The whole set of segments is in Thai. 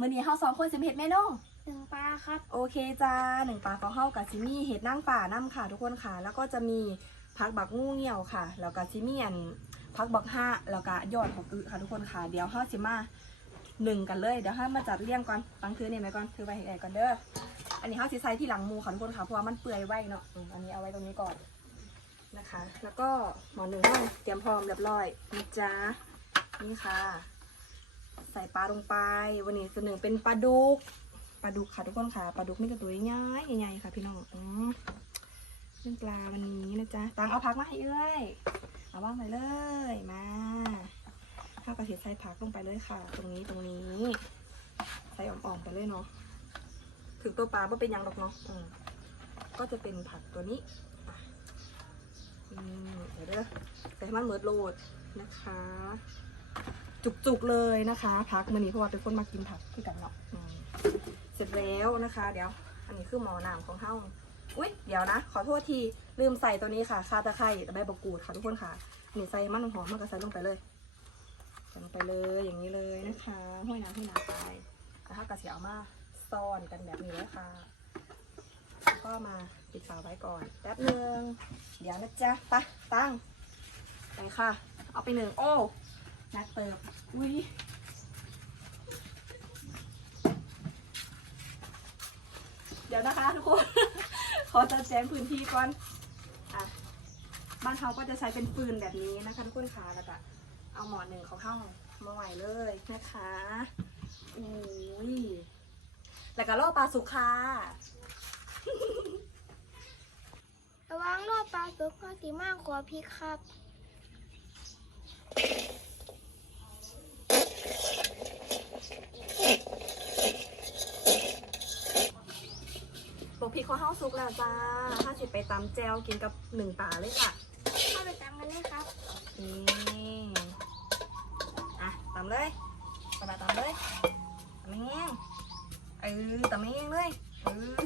มื้อนี้เฮาสองคนสิมาเฮ็ดเมนูหนึ่งปลาครับ โอเคจ้าหนึ่งปลาของเฮากับซิมี่เห็ดนั่งป่าน้ำค่ะทุกคนค่ะ แล้วก็จะมีพักบักงูเหี่ยวค่ะ แล้วก็ซิมี่อันพักบักห้าแล้วก็ยอดของอึค่ะทุกคนค่ะ เดี๋ยวเฮาสิมาหนึ่งกันเลย เดี๋ยวให้มาจัดเรียงก่อนตั้งถือเนี่ยไหมก่อนถือไปให้ไอ้ก่อนเด้อ อันนี้เฮาสิใส่ที่หลังหมูค่ะทุกคนค่ะ เพราะว่ามันเปื่อยไว้เนาะอืมอันนี้เอาไว้ตรงนี้ก่อนนะคะ แล้วก็หมอหนึ่งห้องเตรียมพร้อมเรียบร้อยนะจ๊ะนี่ค่ะ ใส่ปลาลงไป วันนี้ส่วนหนึ่งเป็นปลาดุกปลาดุกค่ะทุกคนค่ะปลาดุกนี่ก็ตัวใหญ่ใหญ่ๆค่ะพี่น้องอืมเรื่องปลาวันนี้นะจ๊ะตังเอาผักมาให้เอ้ยเอาว่างไปเลยมาข้าวกระเทียมใส่ผักลงไปเลยค่ะ ตรงนี้ตรงนี้ ใส่อ่อมๆไปเลยเนาะถึงตัวปลาไม่เป็นยังหรอกเนาะอืมก็จะเป็นผักตัวนี้อืมเดี๋ยวเด้อใส่ให้มันเหมือดโหลดนะคะ จุกๆเลยนะคะพักมื่อนี้เพราะว่าเป็นคนมากินผักที่กันเนาะเสร็จแล้วนะคะ เดี๋ยว อันนี้คือหมอน้ำของเฮ้าอุ้ยเดี๋ยวนะ ขอโทษทีลืมใส่ตัวนี้ค่ะคาตะไคร้ใบบักกูดค่ะทุกคนค่ะนนี้ใส่มันหอมมันก็ใส่ลงไปเลยใส่ลงไปเลยอย่างนี้เลยนะคะห้อยน้ำห้อยน้ำไปแล้วถ้ากระเสียวมาซ่อนกันแบบนี้เลยค่ะแล้วก็มาปิดฝาไว้ก่อนแป๊บนึงเดี๋ยวนะจ๊ะไปตั้งไปค่ะ เอาไปหนึ่งโอ้ นักเติบอุ้ยเดี๋ยวนะคะทุกคน ขอจะแจ้งพื้นที่ก่อนอะบ้านเขาก็จะใช้เป็นฟืนแบบนี้นะคะทุกคนค่ะแล้วก็เอาหมอนหนึ่งเขาเข้ามาไหวเลยนะคะอุ้ยแล้วก็ล่อปลาสุกค่ะระวังรอปลาสุกเพราะสีมากกว่าพริกครับ บ อกพี่เขาเข้าซุกแล้วจ้าถ้าสิไปตำแจวกินกับหนึ่งป่าเลยค่ะเข้าไปตามกันเลยครับ นี่อะตำเลยตำมาตำเลยตำแห้งเออตำแห้งเลยเออ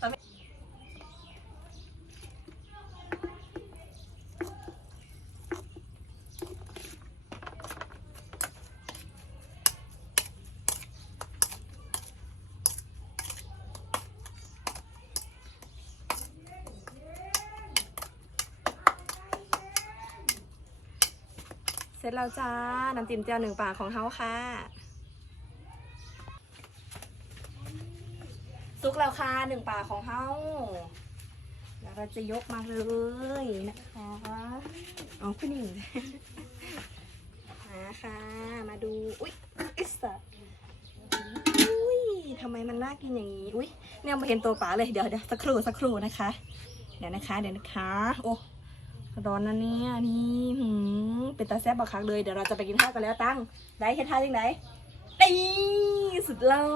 ตำแห้งเสร็จแล้วจ้า น้ำจิ้มแจ่วหนึ่งป่าของเฮาค่ะ ซุกแล้วค่ะหนึ่งป่าของเฮาแล้วเราจะยกมาเลยนะคะเอาขึ้นนี่มาค่ะ มาดู อุ๊ยอิสระอุ้ยทำไมมันน่ากินอย่างนี้ อุ๊ยเนี่ยมาเห็นตัวป่าเลย เดี๋ยวเดี๋ยวสักครู่สักครู่นะคะ เดี๋ยวนะคะ เดี๋ยวนะคะ โอ้ ร้อนนะเนี่ยนี่หืมเป็นตาแซ่บบักคักเลยเดี๋ยวเราจะไปกินข้าวกันแล้วตั้ง ได้เฮ็ดท่าจังไหนนี่สุดแล้ว